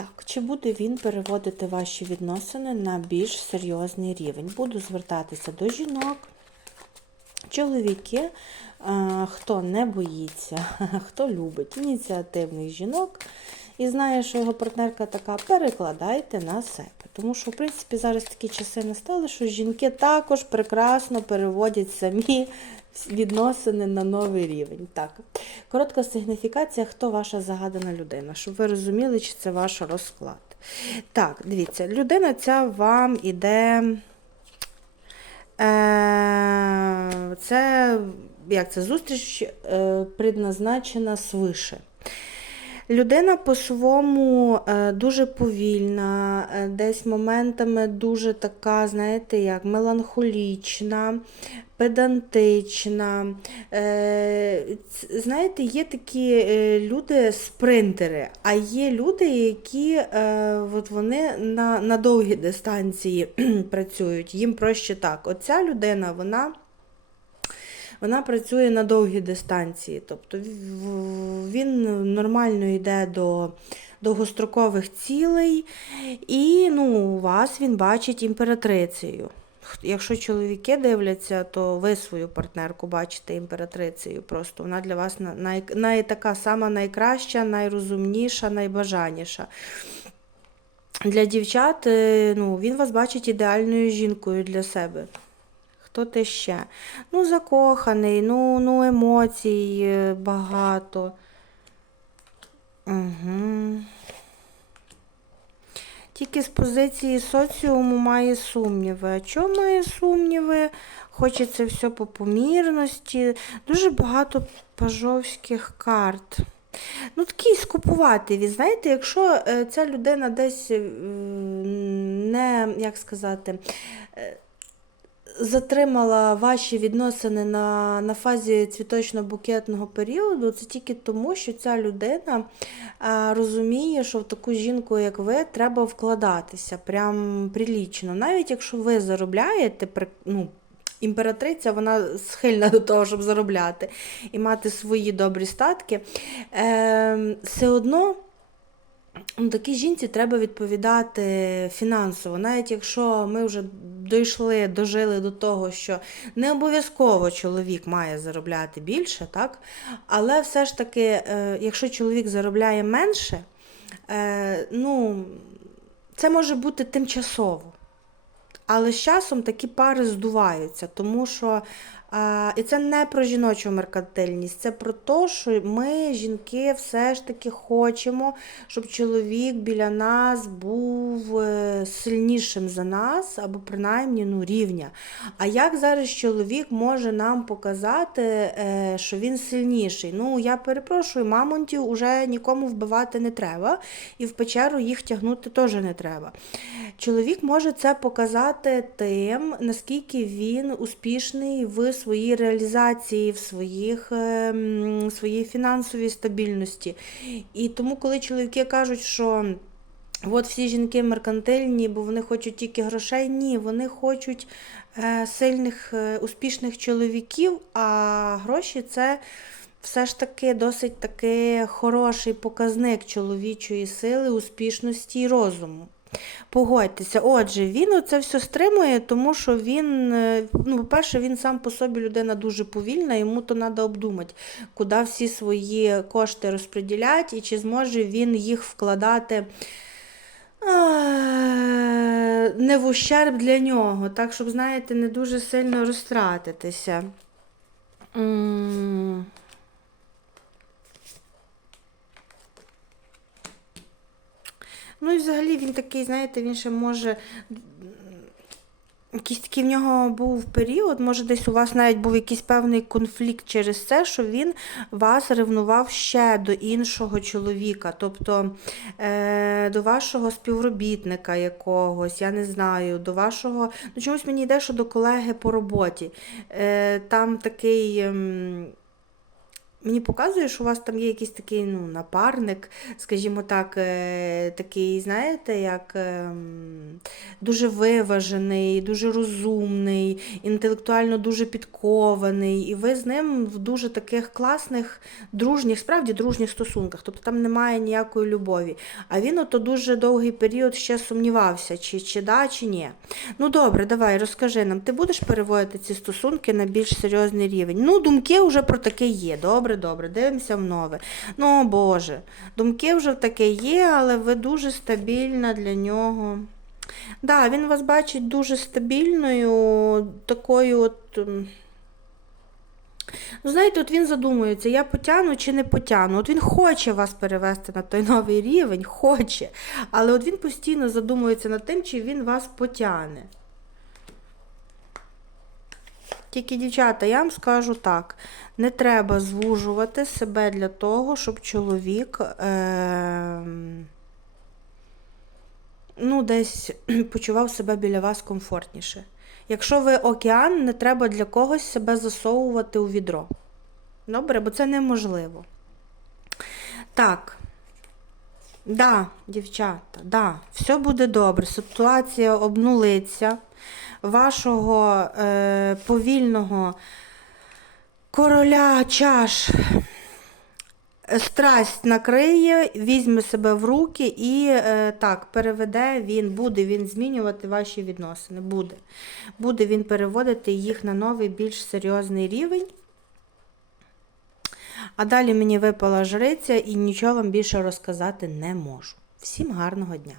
Так, чи буде він переводити ваші відносини на більш серйозний рівень? Буду звертатися до жінок. Чоловіки, е, хто не боїться, хто любить ініціативних жінок і знає, що його партнерка така, перекладайте на себе. Тому що, в принципі, зараз такі часи настали, що жінки також прекрасно переводять самі відносини на новий рівень. Так, коротка сигніфікація, хто ваша загадана людина, щоб ви розуміли, чи це ваш розклад. Так, дивіться, людина ця вам іде. Е, Це як це зустріч е, предназначена свише. Людина по-своєму е, дуже повільна, е, десь моментами дуже така, знаєте, як меланхолічна, педантична. Е, Знаєте, є такі е, люди спринтери, а є люди, які от вони на, на довгі дистанції працюють. Їм проще так. Оця людина, вона вона працює на довгі дистанції. Тобто він нормально йде до довгострокових цілей, і ну, вас він бачить імператрицею. Якщо чоловіки дивляться, то ви свою партнерку бачите імператрицею. Просто вона для вас най, най, така сама найкраща, найрозумніша, найбажаніша. Для дівчат е, ну, він вас бачить ідеальною жінкою для себе. Хто ти ще? Ну, закоханий, ну, ну емоцій е, багато. Угу. Тільки з позиції соціуму має сумніви. А чому має сумніви? Хочеться все по помірності. Дуже багато пажовських карт. Ну, такий скупувати. Ви знаєте, якщо е, ця людина десь е, не, як сказати, затримала ваші відносини на, на фазі цвіточно-букетного періоду, це тільки тому, що ця людина а, розуміє, що в таку жінку, як ви, треба вкладатися прям прилічно. Навіть якщо ви заробляєте, ну, імператриця, вона схильна до того, щоб заробляти і мати свої добрі статки, е, все одно. Ну, Такій жінці треба відповідати фінансово. Навіть якщо ми вже дійшли, дожили до того, що не обов'язково чоловік має заробляти більше, так? але все ж таки, е, якщо чоловік заробляє менше, е, ну, це може бути тимчасово. Але з часом такі пари здуваються, тому що а, і це не про жіночу меркантильність, це про те, що ми, жінки, все ж таки хочемо, щоб чоловік біля нас був е, сильнішим за нас, або принаймні ну, рівня. А як зараз чоловік може нам показати, е, що він сильніший? Ну, я перепрошую, мамонтів уже нікому вбивати не треба, і в печеру їх тягнути теж не треба. Чоловік може це показати тим, наскільки він успішний в своїй реалізації, в своїх, ем, своїй фінансовій стабільності. І тому, коли чоловіки кажуть, що От всі жінки меркантильні, бо вони хочуть тільки грошей. Ні, вони хочуть е, сильних, е, успішних чоловіків, а гроші це все ж таки досить таки хороший показник чоловічої сили, успішності і розуму. Погодьтеся, отже, він оце все стримує, тому що він, е, ну, по-перше, він сам по собі людина дуже повільна, йому то треба обдумати, куди всі свої кошти розподіляти і чи зможе він їх вкладати. Не в ущерб для нього, так, щоб, знаєте, не дуже сильно розтратитися. Ну і взагалі він такий, знаєте, він ще може. Якийсь такий в нього був період, може, десь у вас навіть був якийсь певний конфлікт через це, що він вас ревнував ще до іншого чоловіка, тобто е, до вашого співробітника якогось, я не знаю, до вашого. Ну, чомусь мені йде, що до колеги по роботі. Е, там такий. Мені показує, що у вас там є якийсь такий ну, напарник, скажімо так, е, такий, знаєте, як ем, дуже виважений, дуже розумний, інтелектуально дуже підкований, і ви з ним в дуже таких класних, дружніх, справді дружніх стосунках. Тобто там немає ніякої любові. А він ото дуже довгий період ще сумнівався, чи, чи да, чи ні. Ну добре, давай, розкажи нам, ти будеш переводити ці стосунки на більш серйозний рівень? Ну, думки вже про таке є. Добре, добре, дивимося в нове. Ну, Боже, думки вже таке є, але ви дуже стабільна для нього. Да, він вас бачить дуже стабільною, такою от. Ну, знаєте, от він задумується, я потягну чи не потягну. От він хоче вас перевести на той новий рівень, хоче. Але от він постійно задумується над тим, чи він вас потягне. Тільки, дівчата, я вам скажу так: не треба звужувати себе для того, щоб чоловік е- ну, десь почував себе біля вас комфортніше. Якщо ви океан, не треба для когось себе засовувати у відро. Добре, бо це неможливо. Так. Да, дівчата, да, все буде добре. Ситуація обнулиться. Вашого е, повільного короля чаш страсть накриє, візьме себе в руки і е, так, переведе він, буде він змінювати ваші відносини. Буде. Буде він переводити їх на новий, більш серйозний рівень. А далі мені випала жриця і нічого вам більше розказати не можу. Всім гарного дня!